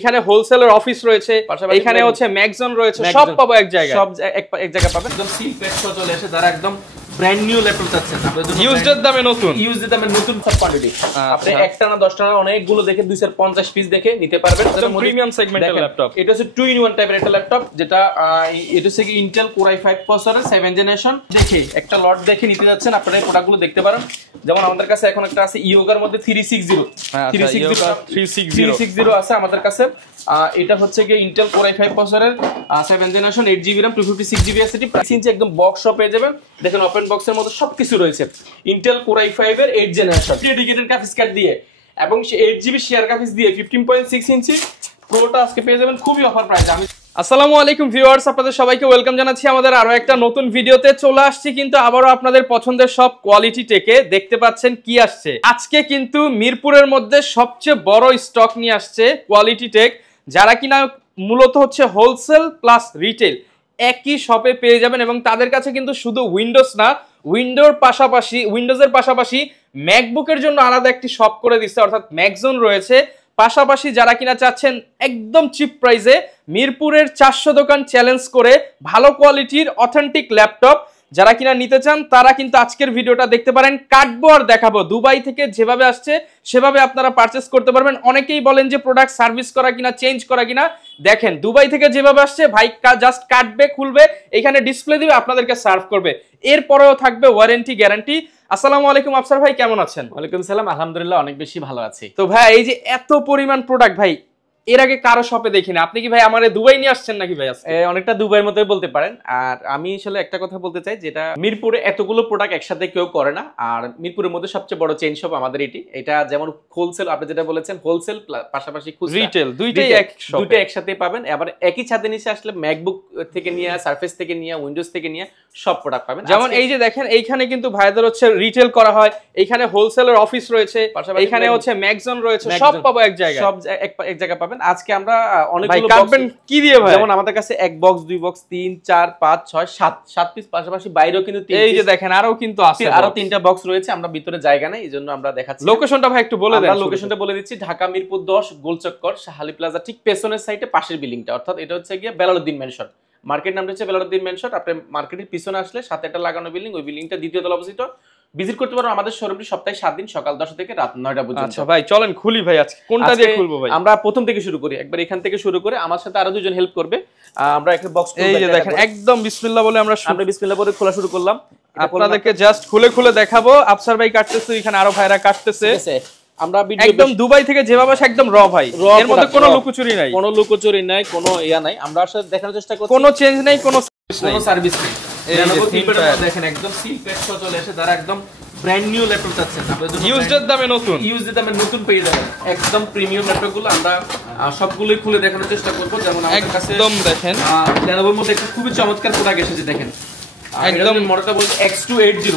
এখানে হোলসেলের অফিস রয়েছে, এখানে হচ্ছে ম্যাগজন রয়েছে, সব পাবো এক জায়গায়, সব এক জায়গায় পাবেন। একদম সিল প্যাক সহ চলে এসে যারা একদম ব্র্যান্ড নিউ ল্যাপটপ চাচ্ছেন, আপনাদের জন্য ইউজড দামে নতুন, ইউজড দামে নতুন সব কোয়ান্টিটি। আপনি একটা না 10টা না অনেকগুলো দেখে 250 পিস দেখে নিতে পারবেন। একদম প্রিমিয়াম সেগমেন্টের ল্যাপটপ। এটা হচ্ছে 2 in 1 টাইপের একটা ল্যাপটপ, যেটা এটা হচ্ছে কি ইন্টেল কোর i5 প্রসেসরের 7 জেনারেশন। দেখে একটা লট দেখে নিতে যাচ্ছেন, আপনারা এই প্রোডাক্টগুলো দেখতে পারেন। যেমন আমাদের কাছে এখন একটা আছে ইয়োগার মধ্যে 360 আছে আমাদের কাছে। এটা হচ্ছে কি ইন্টেল কোর i5 প্রসেসরের 7 generation 8GB RAM 256GB SSD, price inch একদম বক্স শপ পেয়ে যাবেন। দেখেন ওপেন বক্সের মধ্যে সবকিছু রয়েছে। ইন্টেল কোর i5 এর 8 জেনারেশন ডেডিকেটেড গ্রাফিক্স কার্ড দিয়ে এবং 8GB শেয়ার গ্রাফিক্স দিয়ে 15.6 ইঞ্চি প্রোটা আজকে পেয়ে যাবেন খুবই অফার প্রাইসে। আসসালামু আলাইকুম ভিউয়ার্স, আপনাদের সবাইকে ওয়েলকাম জানাচ্ছি আমাদের আরো একটা নতুন ভিডিওতে। চলে আসছি কিন্তু আবারও আপনাদের পছন্দের সব কোয়ালিটি টেকে। দেখতে পাচ্ছেন কি আসছে আজকে, কিন্তু মিরপুরের মধ্যে সবচেয়ে বড় স্টক নিয়ে আসছে কোয়ালিটি টেক, যারা কিনা মূলত হচ্ছে হোলসেল প্লাস রিটেল একই শপে পেয়ে যাবেন। এবং তাদের কাছে কিন্তু শুধু উইন্ডোজ না, উইন্ডোজের পাশাপাশি ম্যাকবুকের জন্য আলাদা একটি শপ করে দিচ্ছে, অর্থাৎ ম্যাকজন রয়েছে। পাশাপাশি যারা কিনা চাচ্ছেন একদম চিপ প্রাইসে মিরপুরের 400 দোকান চ্যালেঞ্জ করে ভালো কোয়ালিটির অথেন্টিক ল্যাপটপ যারা কিনা নিতে চান, তারা কিন্তু আজকের ভিডিওটা দেখতে পারেন। কাটবো আর দেখাবো, দুবাই থেকে যেভাবে আসছে সেভাবে আপনারা পারচেস করতে পারবেন। অনেকেই বলেন যে প্রোডাক্ট সার্ভিস করা কিনা, চেঞ্জ করা কিনা। দেখেন দুবাই থেকে যেভাবে আসছে, ভাই জাস্ট কাটবে, খুলবে, এখানে ডিসপ্লে দিবে, আপনাদেরকে সার্ভ করবে। এরপরেও থাকবে ওয়ারেন্টি গ্যারান্টি। আসসালামু আলাইকুম আফসার ভাই, কেমন আছেন? ওয়ালাইকুম সালাম, আলহামদুলিল্লাহ অনেক বেশি ভালো আছি। তো ভাই এই যে এত পরিমাণ প্রোডাক্ট ভাই এর আগে কারো শপে দেখিনি, আপনি কি ভাই আমারে দুবাই নিয়ে আসছেন নাকি ভাই? অনেকটা দুবাইয়ের মতোই বলতে পারেন। আর আমি আসলে একটা কথা বলতে চাই, যেটা মিরপুরে এতগুলো প্রোডাক্ট একসাথে কেউ করে না। আর মিরপুরের মধ্যে সবচেয়ে বড় চেইন শপ আমাদের এটা যেমন হোলসেল, আপনি যেটা বলেছেন হোলসেল পাশাপাশি রিটেল দুইটাই একসাথে পাবেন। আবার একই ছাদে নিচে আসলে ম্যাকবুক থেকে নিয়ে, সারফেস থেকে নিয়ে, উইন্ডোজ থেকে নিয়ে সব প্রোডাক্ট পাবেন। যেমন এই যে দেখেন এইখানে কিন্তু ভাইদের হচ্ছে রিটেল করা হয়, এইখানে হোলসেলের অফিস রয়েছে, এখানে হচ্ছে ম্যাগজন রয়েছে, সব পাবো এক জায়গায়, সব এক জায়গায় পাবেন। আজকে আমরা অনেকগুলো কাটবেন কি দিয়ে ভাই? যেমন আমাদের কাছে 1 বক্স 2 বক্স 3 4 5 6 7 পিস, পাশাপাশি বাইরেও কিন্তু 3 এই যে দেখেন আরো কিন্তু আছে, আরো 3টা বক্স রয়েছে। আমরা ভিতরে জায়গা নাই, এইজন্য আমরা দেখাচ্ছি। লোকেশনটা ভাই একটু বলে দেন। লোকেশনটা বলে দিচ্ছি, ঢাকা মিরপুর 10 গোলচক্কর শাহালি প্লাজা ঠিক পেছনের সাইডে পাশের বিল্ডিংটা, অর্থাৎ এটা হচ্ছে গিয়ে বেলালউদ্দিন মেনশন। মার্কেট নামটা হচ্ছে বেলালউদ্দিন মেনশন। আপনি মার্কেটের পিছনে আসলে সাথে একটা লাগানো বিল্ডিং, ওই বিল্ডিংটা দ্বিতীয় তলা অবস্থিত। ভিজিট করতে পারো আমাদের শোরুমটি সপ্তাহে 7 দিন সকাল 10 থেকে রাত 9টা পর্যন্ত। আচ্ছা ভাই চলেন খুলি ভাই, আজকে কোনটা দিয়ে খুলবো ভাই? আমরা প্রথম থেকে শুরু করি, একবার এখান থেকে শুরু করে আমার সাথে আরো দুজন হেল্প করবে। আমরা একটা বক্স, এই যে দেখেন একদম বিসমিল্লাহ বলে আমরা বিসমিল্লাহ বলে খোলা শুরু করলাম। আপনাদেরকে জাস্ট খুলে দেখাবো। আফসার ভাই কাটতেছে, এখানে আরো ভাইরা কাটতেছে। আমরা একদম দুবাই থেকে যেভাবে আসে একদম র ভাই, এর মধ্যে কোনো লুকোচুরি নাই, কোনো ইয়া নাই। আমরা আসলে দেখানোর চেষ্টা করছি কোনো চেঞ্জ নাই, কোনো সার্ভিস নেই। দেখেন একদম সিল প্যাক সহ চলে এসে যারা একদম ব্র্যান্ড নিউ ল্যাপটপ চাচ্ছেন, আপনাদের জন্য ইউজড দামে নতুন পেয়ে যাবেন। একদম প্রিমিয়াম ল্যাপটপগুলো আমরা সবগুলোই খুলে দেখানোর চেষ্টা করব। যেমন আমাদের কাছে একদম দেখেন Lenovoর মধ্যে একটা খুবই চমৎকার প্রোডাক্ট এসেছে, দেখেন একদম মডেলটা বলতে X280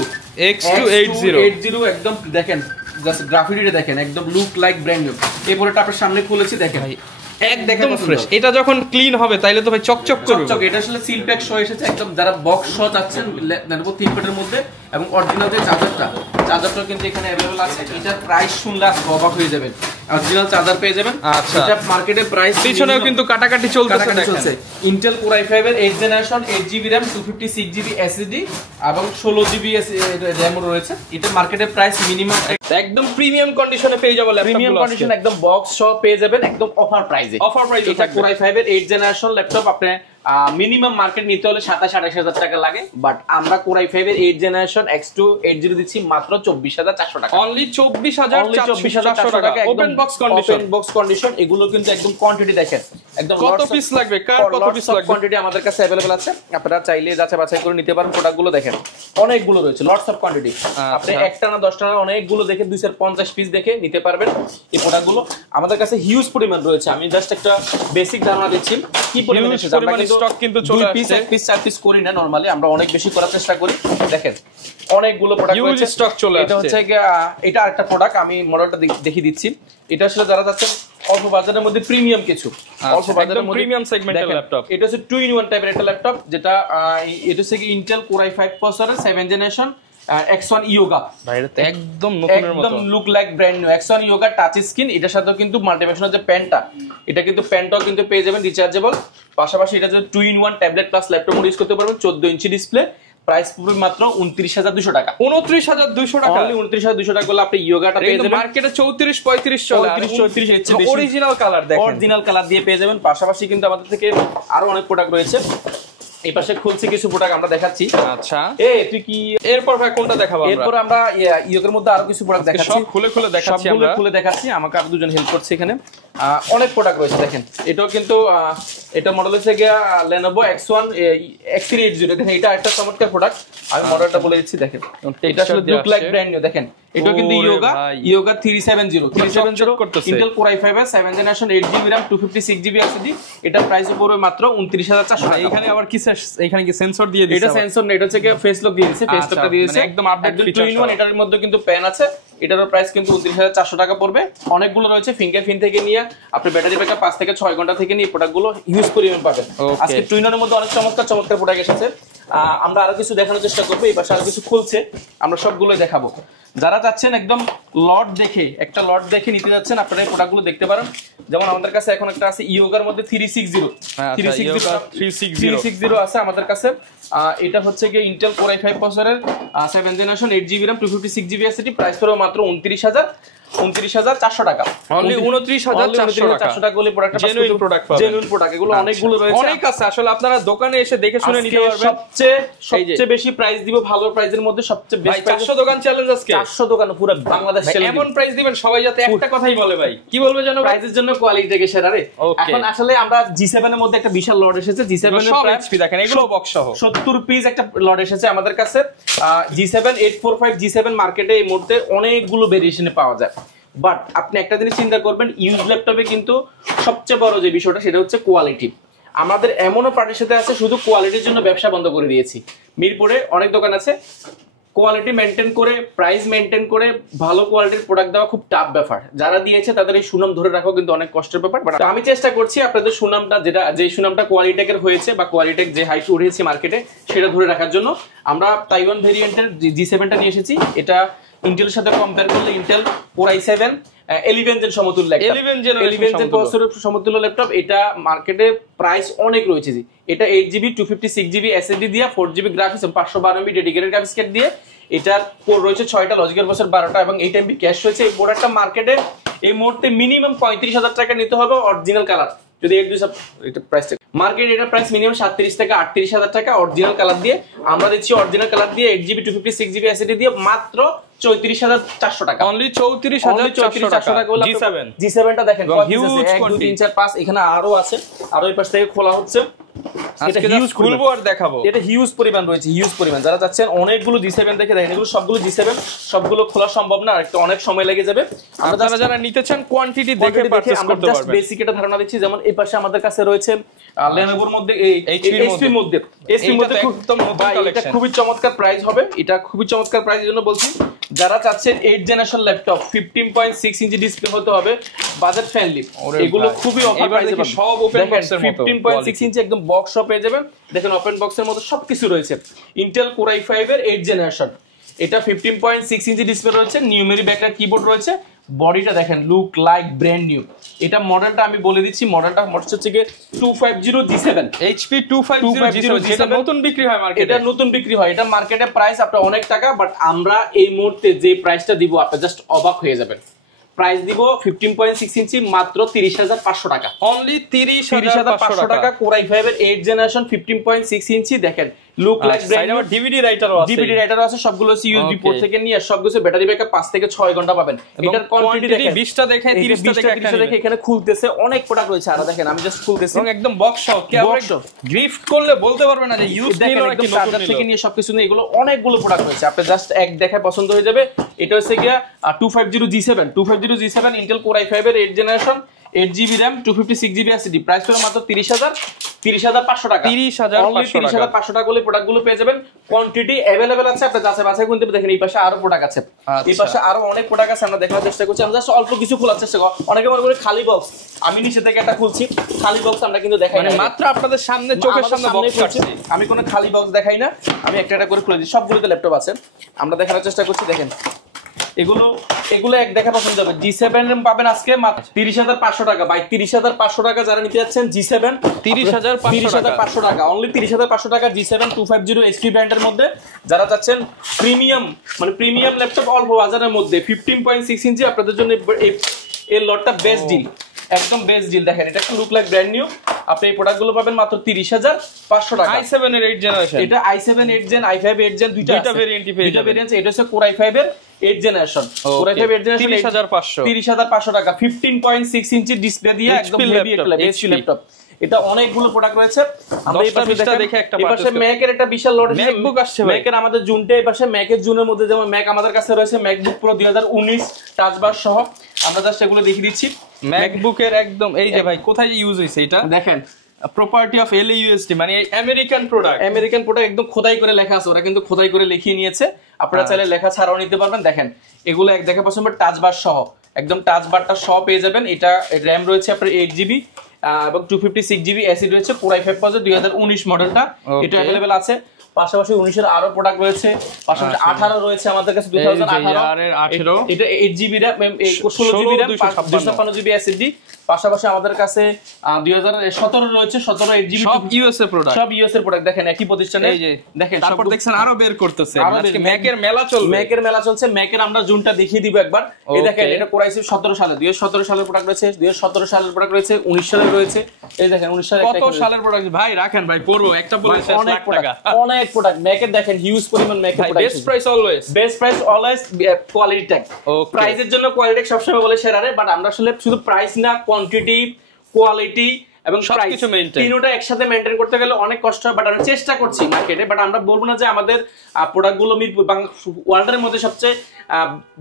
একদম দেখেন, জাস্ট গ্রাফিটিটা দেখেন, একদম লুক লাইক ব্র্যান্ড নিউ। এই প্রোডাক্টটা আপনার সামনে খুলেছি, দেখেন একদম ফ্রেশ। এটা যখন ক্লিন হবে তাইলে তো ভাই চকচক করবে। এটা আসলে সিল প্যাক সহ এসেছে, একদম যারা বক্স সহ চাচ্ছেন Lenovo ThinkPad-এর মধ্যে। এবং অরিজিনাল যে চার্জারটা কিন্তু এখানে अवेलेबल আছে। এটার প্রাইস শুনলে অবাক হয়ে যাবেন। অরিজিনাল চার্জার পেয়ে যাবেন। আচ্ছা, এটা মার্কেটের প্রাইস পিছনেও কিন্তু কাটাকাটি চলছে। ইন্টেল কোর i5 এর 8 generation 8GB RAM 256GB SSD এবং 16GB RAM রয়েছে। এটা মার্কেটের প্রাইস মিনিমাম একদম প্রিমিয়াম কন্ডিশনে পেয়ে যাবেন। প্রিমিয়াম কন্ডিশন একদম বক্স সহ পেয়ে যাবেন, একদম অফার প্রাইসে। এটা কোর i5 এর 8 জেনারেশন ল্যাপটপ। আপনি মিনিমাম মার্কেট নিতে হলে 27-28 টাকা লাগে, বাট আমরা কোর i5 এর 8 জেনারেশন X280 দিচ্ছি মাত্র 24,400 টাকা। অনলি 24,400 টাকা ওপেন বক্স কন্ডিশন। এগুলো কিন্তু একদম কোয়ান্টিটি দেখেন, একদম কত পিস লাগবে, কার কত পিস লাগবে, কোয়ান্টিটি আমাদের কাছে अवेलेबल আছে। আপনারা চাইলে যাচাই বাছাই করে নিতে পারেন। প্রোডাক্টগুলো দেখেন অনেকগুলো রয়েছে, লটস অফ কোয়ান্টিটি। আপনি একটা না 10টা না অনেকগুলো দেখে 250 পিস দেখে নিতে পারবেন। এই প্রোডাক্টগুলো আমাদের কাছে হিউজ পরিমাণ রয়েছে। আমি জাস্ট একটা বেসিক ধারণা দিচ্ছি কি পরিমাণ স্টক কিন্তু চলে আসছে। 2 পিস 4 পিস করি না নরমালি, আমরা অনেক বেশি করার চেষ্টা করি। দেখেন অনেকগুলো প্রোডাক্ট রয়েছে, স্টক চলে আসছে। এটা হচ্ছে এটা আরেকটা প্রোডাক্ট, আমি মডেলটা দেখিয়ে দিচ্ছি। এটা আসলে যারা যাচ্ছেন অল্প বাজারের মধ্যে প্রিমিয়াম কিছু, অল্প বাজারের মধ্যে প্রিমিয়াম সেগমেন্টের ল্যাপটপ। এটা হচ্ছে 2 in 1 টাইপের একটা ল্যাপটপ, যেটা এটা হচ্ছে কি ইন্টেল কোর i5 প্রসেসরের 7 জেনারেশন X1 ইয়োগা ভাই এটা তো একদম নতুনের মতো, একদম look like brand new X1 yoga touch screen. এটার সাথেও কিন্তু মাল্টিফাংশনাল যে প্যান্টটা, এটা কিন্তু প্যান্টটাও কিন্তু পেয়ে যাবেন রিচার্জেবল। পাশাপাশি এটা যদি 2-in-1 tablet plus laptop mode use করতে পারবেন। 14 ইঞ্চি ডিসপ্লে, প্রাইস পড়বে মাত্র 29,200 টাকা। 29,200 টাকা, অনলি 29,200 টাকা করলে আপনি ইয়োগাটা পেয়ে যাবেন। মার্কেটে 34-35 চলে, 34 এর চেয়ে বেশি অরিজিনাল কালার দেখেন, অরিজিনাল কালার দিয়ে পেয়ে যাবেন। পাশাপাশি কিন্তু আমাদের থেকে আরো অনেক প্রোডাক্ট রয়েছে। এই পাশে খুলছে কিছু প্রোডাক্ট আমরা দেখাচ্ছি। আচ্ছা তুই কি এরপর ভাই কোনটা দেখাবো আমরা? এরপর আমরা ইয়োগের মধ্যে আরো কিছু প্রোডাক্ট দেখাচ্ছি, সব খুলে খুলে দেখাচ্ছি আমরা, খুলে দেখাচ্ছি। আমাকে আর দুজন হেল্প করছে এখানে। অনেক প্রোডাক্ট রয়েছে দেখেন। এটাও কিন্তু এটা মডেল হচ্ছে গিয়া Lenovo X1 X380। দেখেন এটা একটা চমৎকার প্রোডাক্ট, আমি মডেলটা বলে দিচ্ছি। দেখেন এটা আসলে লুক লাইক ব্র্যান্ড নিউ। দেখেন এটা কিন্তু ইয়োগা 370 করতেছে, Intel Core i5 এর 7th generation 8GB RAM 256GB SSD। এটা প্রাইস পড়বে মাত্র 29,400 টাকা। এখানে আবার কি এখানে কি সেন্সর দিয়ে দিয়েছে? এটা সেন্সর না, এটা হচ্ছে ফেস লক দিয়ে দিয়েছে। ফেস লকটা দিয়ে দিয়েছে একদম আপডেট ফিচার। 2-in-1 এটার মধ্যে কিন্তু প্যান আছে। এটার প্রাইস কিন্তু 29,400 টাকা পড়বে। অনেকগুলো রয়েছে, ফিঙ্গারপ্রিন্ট থেকে নিয়ে আপনি ব্যাটারি ব্যাকআপ 5 থেকে 6 ঘন্টা থেকে নিয়ে প্রোডাক্টগুলো ইউজ করিবেন পাবেন। আজকে 2-in-1 এর মধ্যে অনেক চমৎকার চমৎকার প্রোডাক্ট এসেছে। আমরা আরো কিছু দেখানোর চেষ্টা করবো। এই পাশে আরো কিছু খুলছে, আমরা সবগুলোই দেখাবো। যারা চাচ্ছেন একদম লট দেখে, একটা লট দেখে নিতে যাচ্ছেন, আপনারা এই প্রোডাক্টগুলো দেখতে পারেন। যেমন আমাদের কাছে এখন একটা আছে ইয়োগার মধ্যে 360 আছে আমাদের কাছে। এটা হচ্ছে গিয়ে Intel Core i5 প্রসেসরের 7th generation 8GB RAM 256GB SSD। Price পড়বে মাত্র 29,400 টাকা। অনলি 29,400 টাকা হলে প্রোডাক্টটা জেনুইন প্রোডাক্ট পাবেন। জেনুইন প্রোডাক্ট, এগুলো অনেকগুলো রয়েছে, অনেক আছে। আসলে আপনারা দোকানে এসে দেখে শুনে নিতে পারবেন। সবচেয়ে বেশি প্রাইস দিব, ভালো প্রাইসের মধ্যে সবচেয়ে বেশি 400 দোকান চ্যালেঞ্জ আজকে। 400 দোকান পুরো বাংলাদেশ চ্যালেঞ্জ। এমন প্রাইস দিবেন সবাই যাতে একটা কথাই বলে ভাই। কি বলবে জানো? প্রাইসের জন্য কোয়ালিটি থেকে সেরা রে। এখন আসলে আমরা G7 এর মধ্যে একটা বিশাল লট এসেছে। G7 এর প্রাইস দেখেন, এগুলো বক্স সহ 70 পিস একটা লট এসেছে আমাদের কাছে। G7 845 G7 মার্কেটে এই মুহূর্তে অনেকগুলো ভেরিয়েশনে পাওয়া যায়। বাট আপনি একটা জিনিস চিন্তা করবেন, ইউজ ল্যাপটপে কিন্তু সবচেয়ে বড় যে বিষয়টা সেটা হচ্ছে কোয়ালিটি। আমাদের এমনও পার্টির সাথে আছে শুধু কোয়ালিটির জন্য ব্যবসা বন্ধ করে দিয়েছি। মিরপুরে অনেক দোকান আছে, কোয়ালিটি মেনটেন করে, প্রাইস মেনটেন করে ভালো কোয়ালিটির প্রোডাক্ট দেওয়া খুব টাফ ব্যাপার। যারা দিয়েছে তাদের এই সুনাম ধরে রাখা কিন্তু অনেক কষ্টের ব্যাপার। বাট আমি চেষ্টা করছি আপনাদের সুনামটা, যে সুনামটা কোয়ালিটেকের হয়েছে বা কোয়ালিটেক যে হাইট উঠেছে মার্কেটে, সেটা ধরে রাখার জন্য আমরা তাইওয়ান ভেরিয়েন্টের G7টা নিয়ে এসেছি। এটা ইন্টেলের সাথে কম্পেয়ার করলে ইন্টেল Core i7 11 জেন সমতুল্য, 11 জেন প্রসেসরের সমতুল্য ল্যাপটপ। এটা মার্কেটে প্রাইস অনেক রয়েছে। এটা 8GB 256GB SSD দিয়ে 4GB graphics 512MB dedicated graphics card দিয়ে। এটার কোর রয়েছে 6টা, লজিক্যাল প্রসেসর 12টা এবং 8MB ক্যাশ রয়েছে। এই প্রোডাক্টটা মার্কেটে এই মুহূর্তে মিনিমাম 35,000 টাকা নিতে হবে অরিজিনাল কালার। যদি এটা প্রাইস মার্কেট, এটা প্রাইস মিনিমাম 37 থেকে 38,000 টাকা অরিজিনাল কালার দিয়ে। আমরা দিচ্ছি অরিজিনাল কালার দিয়ে 8GB 256GB SSD দিয়ে মাত্র 34,400 টাকা। অনলি 34,400 টাকা। G7টা দেখেন, 1 2 3 4 5 এখানে আরো আছে, আরো এই পাশ থেকে খোলা হচ্ছে। এটা হিউজ খুলবো আর দেখাবো। এটা হিউজ পরিমাণ রয়েছে, হিউজ পরিমাণ। যারা চাচ্ছেন অনেকগুলো G7 দেখে দেখেন, এগুলো সবগুলো G7, সবগুলো খোলা সম্ভব না, আর অনেক সময় লেগে যাবে। আপনারা যারা নিতে চান কোয়ান্টিটি দেখে পারচেজ করতে পারবেন। জাস্ট বেসিক এটা ধারণা দিচ্ছি। যেমন এই পাশে আমাদের কাছে রয়েছে Lenovoর মধ্যে, HP মধ্যে একদম নতুন কালেকশন, খুবই চমৎকার প্রাইস হবে। এটা খুবই চমৎকার প্রাইসের জন্য বলছি। যারা চাচ্ছেন 8th generation laptop 15.6 inch display হতে হবে, বাজেট ফ্রেন্ডলি, এগুলো খুবই অফার প্রাইসে পাবেন। সব ওপেন বক্সের মতো 15.6 ইঞ্চি একদম বক্স সহ পেয়ে যাবেন। দেখেন ওপেন বক্সের মতো সবকিছু রয়েছে। Intel Core i5 এর 8th জেনারেশন, এটা 15.6 ইঞ্চি ডিসপ্লে রয়েছে, নিউমেরিক ব্যাকলাইট কিবোর্ড রয়েছে। বডিটা দেখেন, লুক লাইক ব্র্যান্ড নিউ। এটা মডেলটা আমি বলে দিচ্ছি, মডেলটা হচ্ছে কি 250 G7 HP 250 যেটা নতুন বিক্রি হয় মার্কেটে। এটা নতুন বিক্রি হয়, এটা মার্কেটে প্রাইস আপনার অনেক টাকা। বাট আমরা এই মুহূর্তে যে প্রাইসটা দিব আপনি জাস্ট অবাক হয়ে যাবেন। প্রাইস দিব 15.6 ইঞ্চি মাত্র 30,500 টাকা। অনলি 30,500 টাকা। Core i5 এর 8th জেনারেশন 15.6 ইঞ্চি। দেখেন look like brand new. DVD রাইটারও আছে, সবগুলো হচ্ছে ইউএসবি পোর্ট থেকে নিয়ে, সবগুলো ব্যাটারি ব্যাকআপ 5 থেকে 6 ঘন্টা পাবেন। এটার কোয়ান্টিটি দেখেন, 20টা দেখে 30টা দেখে এখানে খুলতেছে, অনেক প্রোডাক্ট রয়েছে। আর দেখেন আমি জাস্ট খুলতেছি, এবং একদম বক্স সহ, গিফট করলে বলতে পারবে না যে ইউজ নিলো নাকি নতুন নিলো। থেকে নিয়ে সবকিছু নিয়ে এগুলো অনেকগুলো প্রোডাক্ট রয়েছে। আপনি জাস্ট এক দেখায় পছন্দ হয়ে যাবে। এটা হচ্ছে গিয়া 250 G7 Intel Core i5 এর 8th generation, 8GB RAM 256GB SSD price হলো মাত্র 30,500 টাকা 30,500 টাকা হলে প্রোডাক্টগুলো পেয়ে যাবেন কোয়ান্টিটি अवेलेबल আছে আপনি যাচাই বাছাই করতে দেখেন এই পাশে আরো প্রোডাক্ট আছে এই পাশে আরো অনেক প্রোডাক্ট আছে আমরা দেখার চেষ্টা করছি আমরা জাস্ট অল্প কিছু খোলার চেষ্টা করি অনেকে মনে করে খালি বক্স আমি নিচে থেকে একটা খুলছি খালি বক্স আমরা কিন্তু দেখাই না মাত্র আপনাদের সামনে চোখের সামনে বক্স আছে আমি কোনো খালি বক্স দেখাই না আমি একটা একটা করে খুলে দিই সবগুলোতে ল্যাপটপ আছে আমরা দেখার চেষ্টা করছি দেখেন এগুলো এক দেখা পছন্দ হবে G7 পাবেন আজকে মাত্র 30,500 টাকা ভাই 30,500 টাকা যারা নিতে যাচ্ছেন G7 30,500 টাকা অনলি 30,500 টাকা G7 250 HP ব্র্যান্ডের মধ্যে যারা চাচ্ছেন প্রিমিয়াম মানে প্রিমিয়াম ল্যাপটপ অল্প বাজারের মধ্যে 15.6 ইঞ্চি আপনাদের জন্য এই লটটা বেস্ট ডিল একদম বেস্ট ডিল দেখেন এটা লুক লাইক ব্র্যান্ড নিউ আপনি এই প্রোডাক্টগুলো পাবেন মাত্র 30,500 টাকা i7 এর 8 জেনারেশন এটা i7 8 জেন i5 8 জেন দুইটা ভেরিয়েন্টই পেয়ে যাবেন দুইটা ভেরিয়েন্ট এটা হচ্ছে Core i5 এর 8 জেনারেশন Core i5 8 জেনারেশন 30,500 টাকা 15.6 ইঞ্চি ডিসপ্লে দিয়ে একদম হেভি একটা ল্যাপটপ এটা অনেকগুলো প্রোডাক্ট রয়েছে আমরা এই পাশে দেখে একটা পাশে ম্যাকের একটা বিশাল লট ম্যাকবুক আসছে ভাই ম্যাকের আমাদের জুনটা এই পাশে ম্যাকের জুনের মধ্যে যেমন ম্যাক আমাদের কাছে রয়েছে ম্যাকবুক প্রো 2019 টাচ বার সহ আমরা জাস্ট এগুলো দেখিয়ে দিচ্ছি ম্যাকবুকের একদম এই যে ভাই কোথায় ইউজ হইছে এটা দেখেন প্রপার্টি অফ LAUSD মানে আমেরিকান প্রোডাক্ট একদম খোদাই করে লেখা আছে ওরা কিন্তু খোদাই করে লিখিয়ে নিয়েছে আপনারা চাইলে লেখা ছাড়াও নিতে পারবেন দেখেন এগুলো এক দেখা পছন্দ টাচ বার সহ একদম টাচ বারটা সহ পেয়ে যাবেন এটা র‍্যাম রয়েছে আপনার 8GB এবং 256GB SSD রয়েছে Core i5 2019 মডেলটা এটা अवेलेबल আছে পাশাপাশি 19 এর আরো প্রোডাক্ট রয়েছে পাশাপাশি 18 রয়েছে আমাদের কাছে 2018 এটা 8GB RAM 16GB RAM 256GB SSD পাশাপাশি আমাদের কাছে 2017 রয়েছে 17 8GB সব ইউএস এর প্রোডাক্ট দেখেন একই প্রতিষ্ঠানে এই যে দেখেন তারপর দেখছেন আরো বের করতেছে আজকে ম্যাকের মেলা চলছে ম্যাকের আমরা জুনটা দেখিয়ে দিব একবার এই দেখেন এটা Core i5 17 সালে 2017 সালের প্রোডাক্ট রয়েছে 2017 সালের প্রোডাক্ট রয়েছে 19 সালের রয়েছে এই দেখেন 19 সালের কত সালের প্রোডাক্ট ভাই রাখেন ভাই পড়বো একটা বলে শেষ লাখ টাকা অনেক প্রোডাক্ট ম্যাকের দেখেন হিউজ পরিমাণ ম্যাকের product best price always quality tag প্রাইসের জন্য কোয়ালিটি ট্যাগ সবসময় বলে সেরারে বাট আমরা আসলে শুধু প্রাইস না কোয়ান্টিটি কোয়ালিটি এবং সবকিছু মেইনটেইন তিনটা একসাথে মেইনটেইন করতে গেলে অনেক কষ্ট হয় বাট আমরা চেষ্টা করছি মার্কেটে বাট আমরা বলবো না যে আমাদের প্রোডাক্টগুলো মিরপুর ওয়ার্ল্ডের মধ্যে সবচেয়ে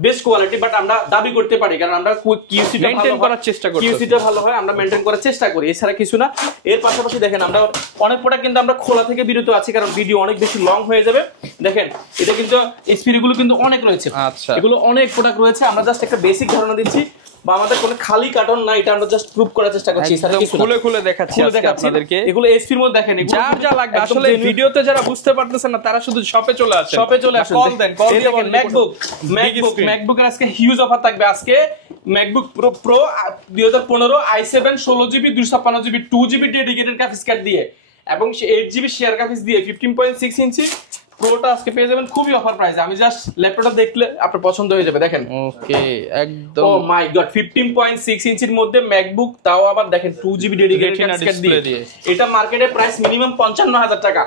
বেস্ট কোয়ালিটি বাট আমরা দাবি করতে পারি কারণ আমরা কিউসিটা মেইনটেইন করার চেষ্টা করি কিউসিটা ভালো হয় আমরা মেইনটেইন করার চেষ্টা করি এছাড়া কিছু না এর পাশাপাশি দেখেন আমরা অনেক প্রোডাক্ট কিন্তু আমরা খোলা থেকে বিরত আছি কারণ ভিডিও অনেক বেশি লং হয়ে যাবে দেখেন এটা কিন্তু এসপিগুলো কিন্তু অনেক রয়েছে আচ্ছা এগুলো অনেক প্রোডাক্ট রয়েছে আমরা জাস্ট একটা বেসিক ধারণা দিচ্ছি বা আমাদের কোনো খালি কার্টন না এটা আমরা জাস্ট প্রুফ করার চেষ্টা করছি স্যার কিছু খুলে দেখাচ্ছি আজকে আপনাদেরকে এগুলো এসপির মধ্যে দেখেন যার যা লাগবে আসলে ভিডিওতে যারা বুঝতে পারতেছেন না তারা শুধু শপে চলে আসেন কল দেন কল দিয়ে বলেন ম্যাকবুকের আজকে হিউজ অফার থাকবে আজকে MacBook pro 2015 i7 16GB 256GB 2GB dedicated graphics card দিয়ে এবং 8GB শেয়ার গ্রাফিক্স দিয়ে 15.6 ইঞ্চি প্রোটা আজকে পেয়ে যাবেন খুবই অফার প্রাইসে আমি জাস্ট ল্যাপটপটা দেখলে আপনার পছন্দ হয়ে যাবে দেখেন ওকে একদম ও মাই গড 15.6 ইঞ্চির মধ্যে ম্যাকবুক তাও আবার দেখেন 2GB ডেডিকেটেড গ্রাফিক্স দিয়ে এটা মার্কেটে প্রাইস মিনিমাম 55,000 টাকা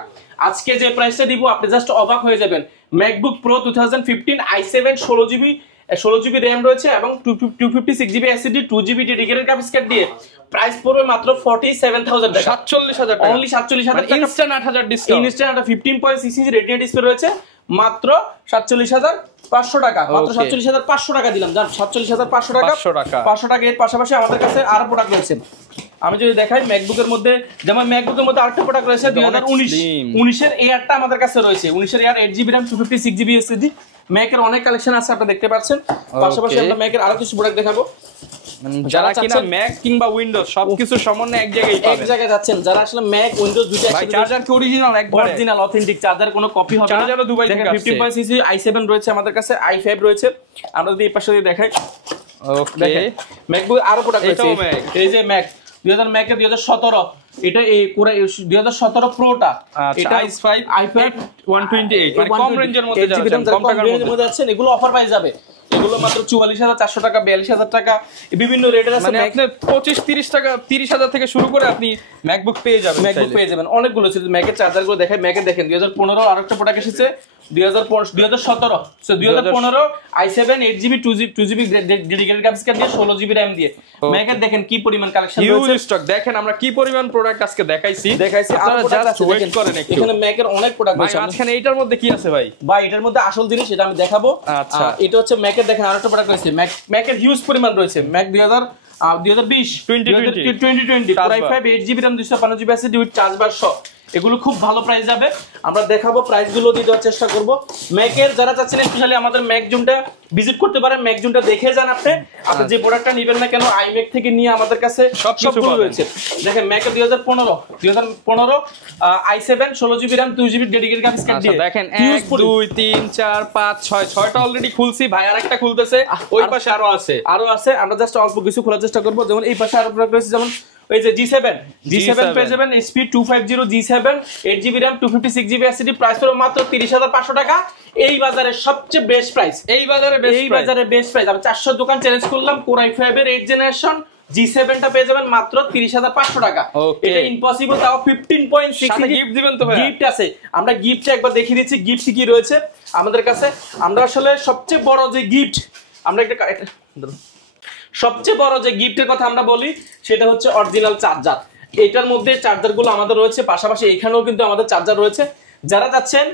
আজকে যে প্রাইসটা দিব আপনি জাস্ট অবাক হয়ে যাবেন MacBook pro 2015 i7 16GB RAM রয়েছে এবং 256GB SSD 2GB dedicated graphics card দিয়ে প্রাইস পড়বে মাত্র 47,000 টাকা 47,000 টাকা অনলি 47,000 টাকা ইনস্ট্যান্ট 8,000 ডিসকাউন্ট ইনস্ট্যান্ট 15.6 ইঞ্চি রেটিনা ডিসপ্লে রয়েছে মাত্র 47,500 টাকা মাত্র 47,500 টাকা দিলাম জান 47,500 টাকা 500 টাকা এর পাশাপাশি আমাদের কাছে আরো প্রোডাক্ট রয়েছে আমি যদি দেখাই ম্যাকবুকের মধ্যে যেমন ম্যাকবুকের মধ্যে আরেকটা প্রোডাক্ট রয়েছে 2019 এর এয়ারটা আমাদের কাছে রয়েছে 19 এর air 8GB RAM 256GB SSD ম্যাকের অনেক কালেকশন আছে আপনারা দেখতে পাচ্ছেন পাশাপাশি আমরা ম্যাকের আরো কিছু প্রোডাক্ট দেখাবো যারা কিনা ম্যাক কিংবা উইন্ডোজ সবকিছু সমন্বয়ে এক জায়গায় পাবেন এক জায়গায় যাচ্ছেন যারা আসলে ম্যাক উইন্ডোজ দুটো একসাথে চার্জার কি অরিজিনাল একবার অরিজিনাল অথেন্টিক চার্জার কোনো কপি হবে না চার্জারও দুবাই থেকে আসছে 15.6 i7 রয়েছে আমাদের কাছে i5 রয়েছে আমরা যদি এই পাশে দেখাই ওকে ম্যাকবুক আরো প্রোডাক্ট রয়েছে এই যে ম্যাক 2017 এটা এই পুরো 2017 প্রোটা এটা i5 128 মানে কম রেঞ্জের মধ্যে যাচ্ছেন কম টাকার মধ্যে যাচ্ছেন এগুলো অফার পাই যাবে এগুলো মাত্র 44,400 টাকা 42,000 টাকা বিভিন্ন রেটের আছে মানে আপনি 25-30 টাকা 30,000 থেকে শুরু করে আপনি ম্যাকবুক পেয়ে যাবেন অনেকগুলো ছিল ম্যাকের চার্জারগুলো দেখাই ম্যাকে দেখেন 2015 আরেকটা প্রোডাক্ট এসেছে 2017 so 2015 i7 8GB 2GB dedicated graphics card দিয়ে 16GB RAM দিয়ে ম্যাকের দেখেন কি পরিমাণ কালেকশন রয়েছে হিউজ স্টক দেখেন আমরা কি পরিমাণ প্রোডাক্ট আজকে দেখাইছি আপনারা জাস্ট ওয়েট করেন একটু এখানে ম্যাকের অনেক প্রোডাক্ট আছে মাঝখানে এইটার মধ্যে কি আছে ভাই এটার মধ্যে আসল জিনিস এটা আমি দেখাবো আচ্ছা এটা হচ্ছে ম্যাকের দেখেন আরেকটা প্রোডাক্ট রয়েছে ম্যাকের হিউজ পরিমাণ রয়েছে Mac 2020 Core i5 8GB RAM 256GB SSD with charger সহ, এগুলো খুব ভালো প্রাইস যাবে। আমরা দেখাবো প্রাইস গুলো দিয়ে দেওয়ার চেষ্টা করব। ম্যাকের যারা চাচ্ছেন স্পেশালি আমাদের ম্যাক জোনটা ভিজিট করতে পারেন, ম্যাক জোনটা দেখে যান। আপনি যে প্রোডাক্টটা নেবেন না কেন আইম্যাক থেকে নিয়ে আমাদের কাছে সবগুলো রয়েছে। দেখেন ম্যাকের 2015 i7 16GB RAM 2GB dedicated graphics card দিয়ে দেখেন 1 2 3 4 5 6 6টা অলরেডি খুলছি ভাই, আরেকটা খুলতেছে, ওই পাশে আরো আছে। আমরা জাস্ট অল্প কিছু খোলার চেষ্টা করব। যেমন এই পাশে আরো প্রোডাক্ট রয়েছে, যেমন এই যে G7 পেয়ে যাবেন SP 250 G7 8GB RAM 256GB SSD, price হলো মাত্র 30,500 টাকা। এই বাজারে সবচেয়ে বেস্ট প্রাইস, এই বাজারে বেস্ট প্রাইস। আমি 400 দোকান চ্যালেঞ্জ করলাম, Core i5 এর 8 জেনারেশন G7 টা পেয়ে যাবেন মাত্র 30,500 টাকা। এটা ইম্পসিবল, তাও 15.6 গিফট দিবেন তো ভাই? গিফট আছে, আমরা গিফটটা একবার দেখিয়ে দিচ্ছি গিফট কি রয়েছে আমাদের কাছে। আমরা আসলে সবচেয়ে বড় যে গিফট, আমরা একটা সবচেয়ে বড় যে গিফটের কথা আমরা বলি সেটা হচ্ছে অরিজিনাল চার্জার। এটার মধ্যে চার্জারগুলো আমাদের রয়েছে, পাশাপাশি এখানেও কিন্তু আমাদের চার্জার রয়েছে। যারা যাচ্ছেন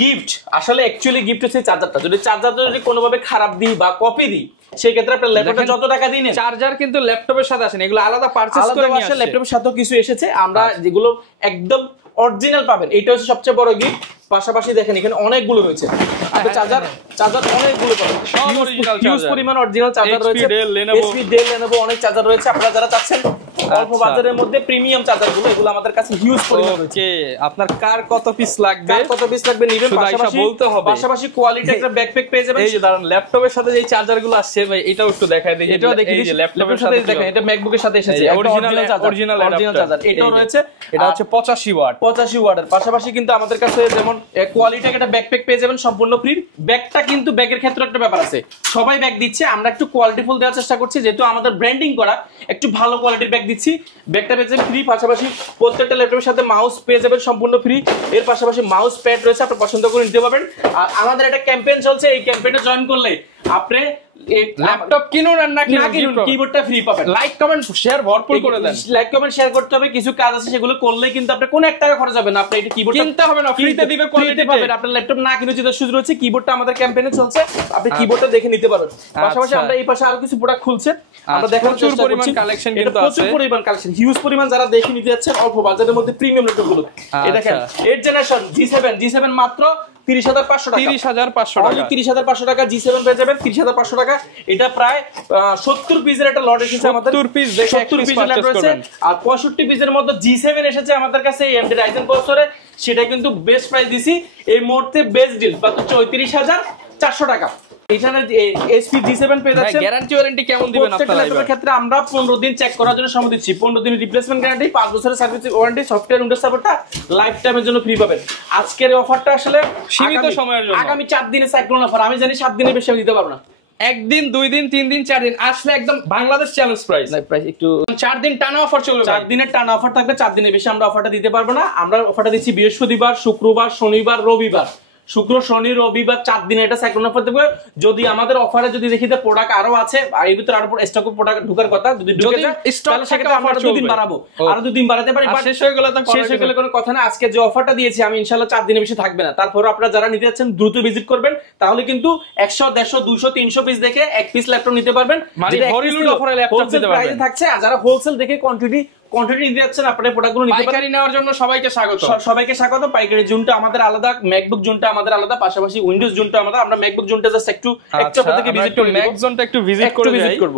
গিফট, আসলে অ্যাকচুয়ালি গিফট হচ্ছে চার্জারটা। যদি চার্জারটা যদি কোনোভাবে খারাপ দিই বা কপি দিই, সেই ক্ষেত্রে আপনার ল্যাপটপে যত টাকা দিন, চার্জার কিন্তু ল্যাপটপের সাথে আসে না, এগুলো আলাদা পারচেজ করে নিয়ে আসে। ল্যাপটপের সাথেও কিছু এসেছে, আমরা যেগুলো একদম অরিজিনাল পাবেন, এটা হচ্ছে সবচেয়ে বড় গিফট। পাশাপাশি দেখেন এখানে অনেকগুলো রয়েছে, চার্জার অনেকগুলো পাবেন, সব অরিজিনাল হিউজ পরিমাণ অরিজিনাল চার্জার রয়েছে। HP Dell Lenovo অনেক চার্জার রয়েছে। আপনারা যারা চাচ্ছেন অল্প বাজারের মধ্যে প্রিমিয়াম চার্জারগুলো, এগুলো আমাদের কাছে হিউজ পরিমাণ রয়েছে। আপনার কার কত পিস লাগবে নিবেন, পাশাপাশি বলতে হবে। পাশাপাশি কোয়ালিটি একটা ব্যাকপ্যাক পেয়ে যাবেন। এই যে দাঁড়ান, ল্যাপটপের সাথে যে চার্জারগুলো আসছে ভাই, এটাও একটু দেখায় দিই। এটাও দেখি, ল্যাপটপের সাথে দেখেন, এটা ম্যাকবুকের সাথে এসেছে, অরিজিনাল চার্জার। এটাও রয়েছে, এটা হচ্ছে 85 ওয়াটের। পাশাপাশি কিন্তু আমাদের কাছে যেমন কোয়ালিটি একটা ব্যাকপ্যাক পেয়ে যাবেন সম্পূর্ণ ফ্রি। ব্যাগটা কিন্তু ব্যাগের ক্ষেত্রে একটা ব্যাপার আছে, সবাই ব্যাগ দিচ্ছে, আমরা একটু কোয়ালিটিফুল দেওয়ার চেষ্টা করছি, যেহেতু আমাদের ব্র্যান্ডিং করা, একটু ভালো কোয়ালিটির ব্যাগ দিচ্ছি। ব্যাগটা পেয়ে যাবেন ফ্রি, পাশাপাশি প্রত্যেকটা ল্যাপটপের সাথে মাউস পেয়ে যাবেন সম্পূর্ণ ফ্রি। এর পাশাপাশি মাউস প্যাড রয়েছে, আপনি পছন্দ করে নিতে পারবেন। আর আমাদের একটা ক্যাম্পেইন চলছে, এই ক্যাম্পেইনে জয়েন করলে আপনি ল্যাপটপ কিনুন আর না কিনুন কিবোর্ডটা ফ্রি পাবেন। লাইক কমেন্ট শেয়ার ভরপুর করে দেন, লাইক কমেন্ট শেয়ার করতে হবে। কিছু কাজ আছে সেগুলো করলে কিন্তু আপনি কোনো 1 টাকা খরচ হবে না, আপনি এটা কিবোর্ড কিনতে হবে না, ফ্রিতে দিবে, কোয়ালিটি পাবেন। আপনার ল্যাপটপ না কিনে যেটা সুযোগ রয়েছে, কিবোর্ডটা আমাদের ক্যাম্পেইনে চলছে, আপনি কিবোর্ডটা দেখে নিতে পারবেন। পাশাপাশি আমরা এই পাশে আরো কিছু প্রোডাক্ট খুলছে, আমরা দেখানোর চেষ্টা করছি। পরিমাণ কালেকশন কিন্তু আছে, প্রচুর পরিমাণ কালেকশন, হিউজ পরিমাণ। যারা দেখে নিতে যাচ্ছেন অল্প বাজারের মধ্যে প্রিমিয়াম ল্যাপটপগুলো, এই দেখেন 8 জেনারেশন G7 মাত্র 30,500 টাকা। 30,500 টাকা G7 পেয়ে যাবেন, 30,500 টাকা। এটা প্রায় 70 পিসের একটা লট এসেছে আমাদের, 70 পিস দেখে 70 পিসের লট রয়েছে। আর 65 পিসের মধ্যে G7 এসেছে আমাদের কাছে AMD Ryzen প্রসেসরে, সেটা কিন্তু বেস্ট প্রাইস দিছি এই মুহূর্তে, বেস্ট ডিল মাত্র 34,400 টাকা। এখানে HP G7 পেয়ে যাচ্ছেন। গ্যারান্টি ওয়ারেন্টি কেমন দিবেন আপনারা? ল্যাপটপের ক্ষেত্রে আমরা 15 দিন চেক করার জন্য সময় দিচ্ছি, 15 দিনের রিপ্লেসমেন্ট গ্যারান্টি, 5 বছরের সার্ভিস ওয়ারেন্টি, সফটওয়্যার উইন্ডোজ সাপোর্টটা লাইফ টাইমের জন্য ফ্রি পাবেন। আজকের এই অফারটা আসলে সীমিত সময়ের জন্য, আগামী 4 দিনের সাইক্লোন অফার। আমি জানি 7 দিনের বেশি আমি দিতে পারবো না, 1 দিন 2 দিন 3 দিন 4 দিন আসলে একদম বাংলাদেশ চ্যালেঞ্জ প্রাইস। প্রাইস একটু 4 দিন টানা অফার চলবে, 4 দিনের টানা অফার থাকবে। 4 দিনের বেশি আমরা অফারটা দিতে পারবো না। আমরা অফারটা দিচ্ছি বৃহস্পতিবার, শুক্রবার, শনিবার, রবিবার। শুক্র, শনি, রবিবার 4 দিনে এটা সাইক্লোন অফার দেবে। যদি আমাদের অফারে যদি দেখিতে প্রোডাক্ট আরো আছে, আর এর ভিতরে আরো স্টক প্রোডাক্ট ঢোকার কথা, যদি ঢুকে যায় তাহলে সেক্ষেত্রে আমরা 2 দিন বাড়াবো, আরো 2 দিন বাড়াতে পারি। শেষ হয়ে গেলে তো শেষ হয়ে গেলে কোনো কথা না। আজকে যে অফারটা দিয়েছি আমি, ইনশাআল্লাহ 4 দিনের বেশি থাকবে না। তারপর আপনারা যারা নিতে যাচ্ছেন দ্রুত ভিজিট করবেন, তাহলে কিন্তু 100 150 200 300 পিস দেখে এক পিস ল্যাপটপ নিতে পারবেন, যেটা হরিলুড অফারে ল্যাপটপ দিতে পারবেন থাকছে। আর যারা হোলসেল দেখে কোয়ান্টিটি নিতে যাচ্ছেন, আপনারা প্রোডাক্টগুলো নিতে পারেন। পাইকারি নেওয়ার জন্য সবাইকে স্বাগত। পাইকারি জোনটা আমাদের আলাদা, ম্যাকবুক জোনটা আমাদের আলাদা, পাশাপাশি উইন্ডোজ জোনটা আমাদের। আমরা ম্যাকবুক জোনটা জাস্ট একটু আপনাদেরকে ভিজিট করে ম্যাক জোনটা একটু ভিজিট করব।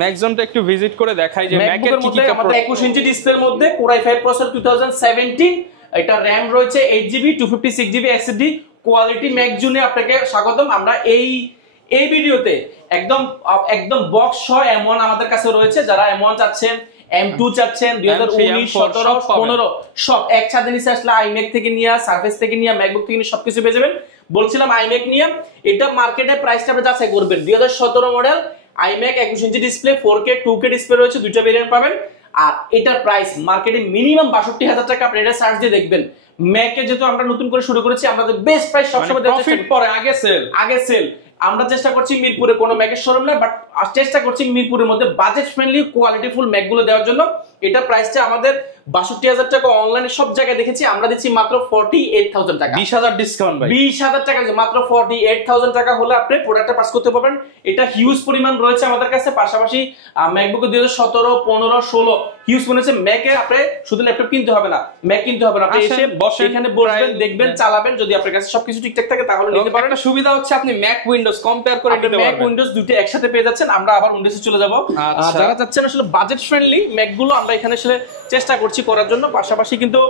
ম্যাক জোনটা একটু ভিজিট করে দেখাই যে ম্যাকের কি কি আমাদের 21 ইঞ্চি ডিসপ্লের মধ্যে Core i5 প্রসেসর 2017, এটা RAM রয়েছে 8GB 256GB SSD, quality Mac জোনে আপনাকে স্বাগতম। আমরা এই ভিডিওতে একদম বক্স সহ M1 আমাদের কাছে রয়েছে। যারা M1 চাচ্ছেন, M2 চাচ্ছেন, 2019 17 15 সব একসাথে নিচে আসলে iMac থেকে নিয়ে, সারফেস থেকে নিয়ে, ম্যাকবুক থেকে নিয়ে সবকিছু পেয়ে যাবেন। বলছিলাম iMac নিয়ে, এটা মার্কেটে প্রাইসটা আপনি যাচাই করবেন। 2017 model iMac 21 inch display, 4K 2K display রয়েছে, দুইটা ভেরিয়েন্ট পাবেন। আর এটার প্রাইস মার্কেটে মিনিমাম 62,000 টাকা। আপনি এটা সার্চ দিয়ে দেখবেন। ম্যাকে যেহেতু আমরা নতুন করে শুরু করেছি, আমাদের বেস্ট প্রাইস সবসময় প্রফিট পরে, আগে সেল। আমরা চেষ্টা করছি মিরপুরে কোনো ম্যাকের শোরুম না, বাট চেষ্টা করছি মিরপুরের মধ্যে বাজেট ফ্রেন্ডলি কোয়ালিটিফুল ম্যাকগুলো দেওয়ার জন্য। এটা প্রাইসটা আমাদের ৬২,০০০ টাকা অনলাইনে সব জায়গায় দেখেছি, আমরা দিচ্ছি মাত্র 48,000 টাকা। 20,000 ডিসকাউন্ট ভাই, 20,000 টাকা, মাত্র 48,000 টাকা হলে আপনি প্রোডাক্টটা পাস করতে পারবেন। এটা হিউজ পরিমাণ রয়েছে আমাদের কাছে। পাশাপাশি ম্যাকবুক 2017, 15, 16 হিউজ মনে হচ্ছে। ম্যাকে আপনি শুধু ল্যাপটপ কিনতে হবে না, ম্যাক কিনতে হবে না, আপনি এসে এখানে বসবেন, দেখবেন, চালাবেন। যদি আপনার কাছে সবকিছু ঠিকঠাক থাকে তাহলে নিতে পারেন। একটা সুবিধা হচ্ছে আপনি ম্যাক উইন্ডোজ কম্পেয়ার করে নিতে পারবেন। ম্যাক উইন্ডোজ দুটো একসাথে পেয়ে যাচ্ছেন। আমরা আবার উইন্ডোজে চলে যাব। যারা চাচ্ছেন আসলে বাজেট ফ্রেন্ডলি ম্যাকগুলো, আমরা এখানে আসলে চেষ্টা করছি করার জন্য। পাশাপাশি কিন্তু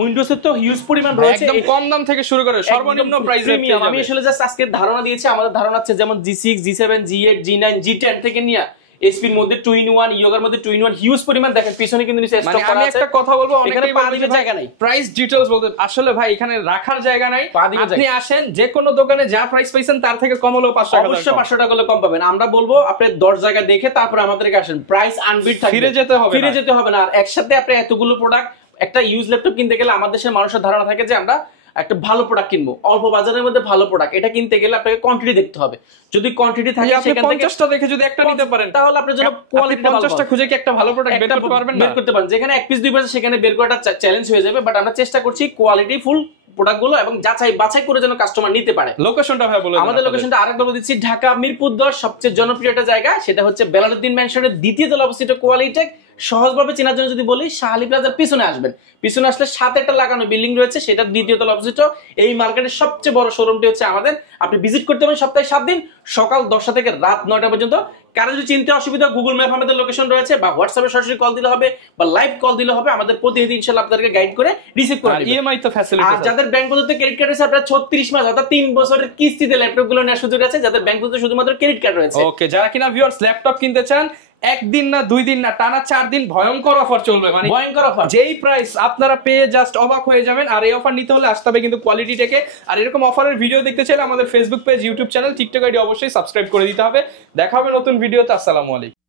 উইন্ডোজের তো হিউজ পরিমাণ রয়েছে, একদম কম দাম থেকে শুরু করে সর্বনিম্ন প্রাইসে। আমি আসলে জাস্ট আজকে ধারণা দিয়েছি। আমাদের ধারণা আছে যেমন G6, G7, G8, G9, G10 থেকে নিয়ে এসপির মধ্যে 2-in-1, ইয়োগার মধ্যে 2-in-1 হিউজ পরিমাণ দেখেন পিছনে কিন্তু নিচে স্টক করা আছে। আমি একটা কথা বলবো, অনেকেই বলবে জায়গা নাই, প্রাইস ডিটেইলস বলতে। আসলে ভাই এখানে রাখার জায়গা নাই। আপনি আসেন যে কোনো দোকানে যা প্রাইস পাইছেন তার থেকে কম হলেও 500 টাকা, অবশ্যই 500 টাকা হলে কম পাবেন। আমরা বলবো আপনি 10 জায়গা দেখে তারপর আমাদেরকে আসেন। প্রাইস আনবিট থাকবে, ফিরে যেতে হবে না। আর একসাথে আপনি এতগুলো প্রোডাক্ট, একটা ইউজ ল্যাপটপ কিনতে গেলে আমাদের দেশের মানুষের ধারণা থাকে যে আমরা একটা ভালো প্রোডাক্ট কিনবো, অল্প বাজারের মধ্যে ভালো প্রোডাক্ট। এটা কিনতে গেলে আপনাকে কোয়ান্টিটি দেখতে হবে। যদি কোয়ান্টিটি থাকে সেখান থেকে 50টা দেখে যদি একটা নিতে পারেন তাহলে আপনার জন্য কোয়ালিটি 50টা খুঁজে কি একটা ভালো প্রোডাক্ট বের করতে পারবেন না? বের করতে পারেন। যেখানে এক পিস দুই পিস সেখানে বের করাটা চ্যালেঞ্জ হয়ে যাবে। বাট আমরা চেষ্টা করছি কোয়ালিটি ফুল প্রোডাক্টগুলো এবং যাচাই বাছাই করে যেন কাস্টমার নিতে পারে। লোকেশনটা ভাই বলে দেন। আমাদের লোকেশনটা আরেকবার বলে দিচ্ছি, ঢাকা মিরপুর 10 সবচেয়ে জনপ্রিয় একটা জায়গা, সেটা হচ্ছে বেলালউদ্দিন ম্যানশনের দ্বিতীয় তলায় অবস্থিত কোয়ালিটেক। সহজভাবে চেনার জন্য যদি বলি, শাহালি প্লাজার পিছনে আসবেন, পিছনে আসলে সাথে একটা লাগানো বিল্ডিং রয়েছে, সেটার দ্বিতীয় তলায় অবস্থিত। এই মার্কেটের সবচেয়ে বড় শোরুমটি হচ্ছে আমাদের। আপনি ভিজিট করতে পারেন সপ্তাহে 7 দিন, সকাল 10টা থেকে রাত 9টা পর্যন্ত। কারো যদি চিনতে অসুবিধা, গুগল ম্যাপ আমাদের লোকেশন রয়েছে, বা হোয়াটসঅ্যাপে সরাসরি কল দিলে হবে, বা লাইভ কল দিলে হবে। আমাদের প্রতিনিধি ইনশাআল্লাহ আপনাদেরকে গাইড করে রিসিভ করে দিবে। ইএমআই তো ফ্যাসিলিটি আর যাদের ব্যাংক পদ্ধতিতে ক্রেডিট কার্ড আছে, আপনারা 36 মাস অর্থাৎ 3 বছরের কিস্তিতে ল্যাপটপগুলো নেওয়ার সুযোগ আছে, যাদের ব্যাংক পদ্ধতিতে শুধুমাত্র ক্রেডিট কার্ড রয়েছে। ওকে, যারা কিনা ভিউয়ার্স ল্যাপটপ কিনতে চান, একদিন না 2 দিন না টানা 4 দিন ভয়ঙ্কর অফার চলবে। মানে ভয়ঙ্কর অফার, যেই প্রাইস আপনারা পেয়ে জাস্ট অবাক হয়ে যাবেন। আর এই অফার নিতে হলে আসতে হবে কিন্তু কোয়ালিটি টেকে। আর এরকম অফারের ভিডিও দেখতে চাইলে আমাদের Facebook page, YouTube channel, TikTok ID অবশ্যই সাবস্ক্রাইব করে দিতে হবে। দেখা হবে নতুন ভিডিওতে। আসসালামু আলাইকুম।